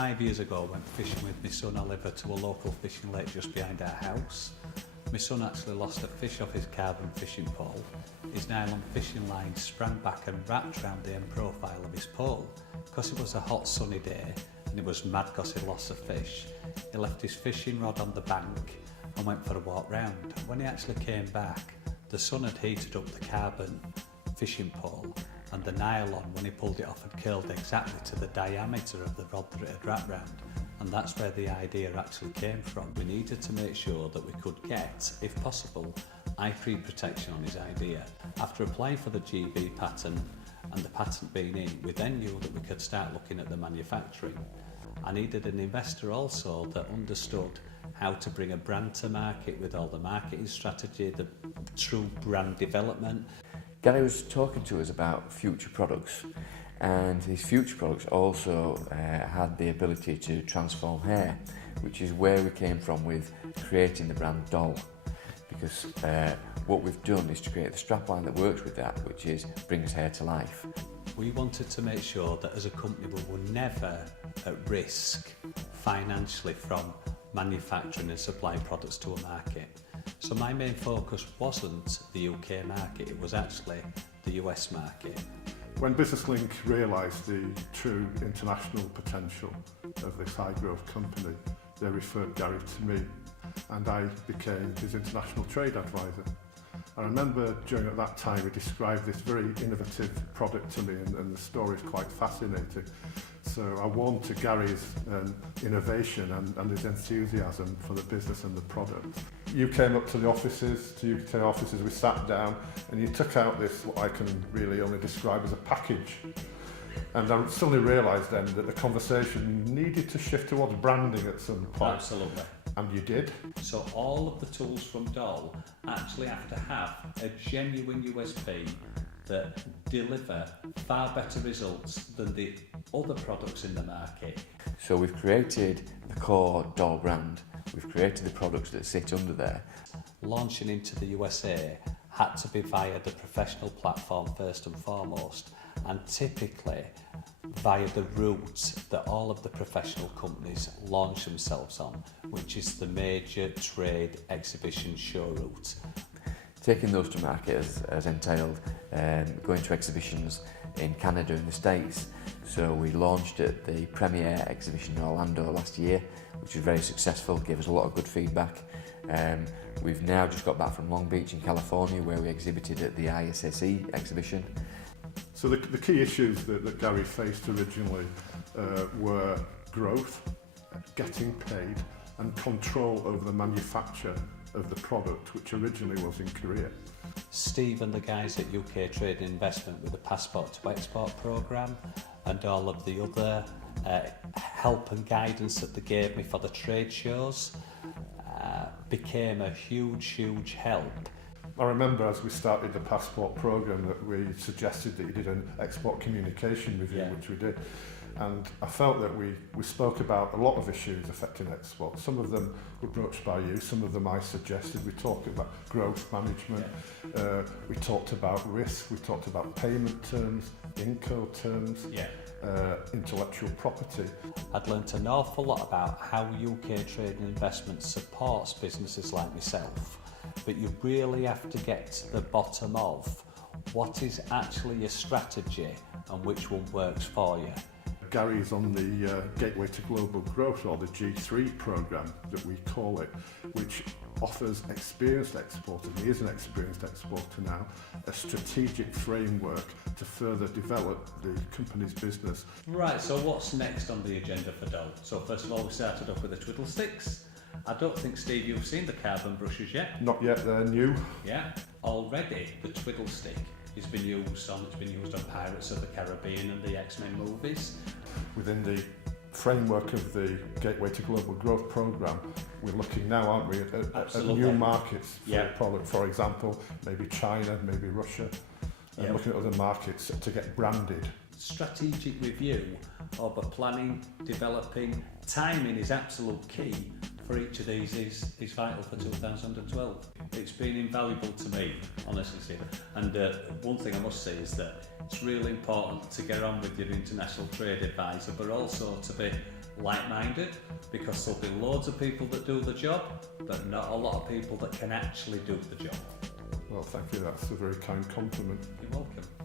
5 years ago I went fishing with my son Oliver to a local fishing lake just behind our house. My son actually lost a fish off his carbon fishing pole. His nylon fishing line sprang back and wrapped round the end profile of his pole. Because it was a hot sunny day and he was mad because he lost a fish, he left his fishing rod on the bank and went for a walk round. When he actually came back, the sun had heated up the carbon fishing pole, and the nylon, when he pulled it off, had curled exactly to the diameter of the rod that it had wrapped round. And that's where the idea actually came from. We needed to make sure that we could get, if possible, IP protection on his idea. After applying for the GB patent and the patent being in, we then knew that we could start looking at the manufacturing. I needed an investor also that understood how to bring a brand to market with all the marketing strategy, the true brand development. Gary was talking to us about future products, and his future products also had the ability to transform hair, which is where we came from with creating the brand Doll. Because what we've done is to create the strapline that works with that, which is brings hair to life. We wanted to make sure that as a company we were never at risk financially from manufacturing and supplying products to a market. So my main focus wasn't the UK market, it was actually the US market. When BusinessLink realised the true international potential of this high-growth company, they referred Gary to me, and I became his international trade advisor. I remember during at that time he described this very innovative product to me, and the story is quite fascinating. So I warmed to Gary's innovation and his enthusiasm for the business and the product. You came up to the offices, to UKTI offices, we sat down and you took out this, what I can really only describe as a package. And I suddenly realised then that the conversation needed to shift towards branding at some point. Absolutely. And you did. So all of the tools from Doll actually have to have a genuine USP that deliver far better results than the other products in the market. So we've created the core Doll brand, we've created the products that sit under there. Launching into the USA had to be via the professional platform first and foremost, and typically via the route that all of the professional companies launch themselves on, which is the major trade exhibition show route. Taking those to market has entailed going to exhibitions in Canada and the States. So we launched at the Premier exhibition in Orlando last year, which was very successful, gave us a lot of good feedback. We've now just got back from Long Beach in California, where we exhibited at the ISSE exhibition. So the key issues that Gary faced originally were growth, getting paid, and control over the manufacture of the product, which originally was in Korea. Steve and the guys at UK Trade and Investment with the Passport to Export programme and all of the other help and guidance that they gave me for the trade shows became a huge help. I remember as we started the Passport programme that we suggested that you did an export communication review, which we did. And I felt that we spoke about a lot of issues affecting export. Some of them were broached by you, some of them I suggested. We talked about growth management, we talked about risk, we talked about payment terms, Inco terms, intellectual property. I'd learnt an awful lot about how UK Trade and Investment supports businesses like myself, but you really have to get to the bottom of what is actually your strategy and which one works for you. Gary's on the Gateway to Global Growth, or the G3 programme that we call it, which offers experienced exporters, he is an experienced exporter now, a strategic framework to further develop the company's business. Right, so what's next on the agenda for Doll? So first of all we started off with the twiddle sticks. I don't think, Steve, you've seen the carbon brushes yet? Not yet, they're new. Yeah, already the twiddle stick it's been used on Pirates of the Caribbean and the X-Men movies. Within the framework of the Gateway to Global Growth programme, we're looking now, aren't we, at new markets for the product. For example, maybe China, maybe Russia, and looking at other markets to get branded. Strategic review of the planning, developing, timing is absolute key for each of these is vital for 2012. It's been invaluable to me, honestly, Steve. And one thing I must say is that it's really important to get on with your international trade advisor, but also to be like-minded, because there'll be loads of people that do the job, but not a lot of people that can actually do the job. Well, thank you, that's a very kind compliment. You're welcome.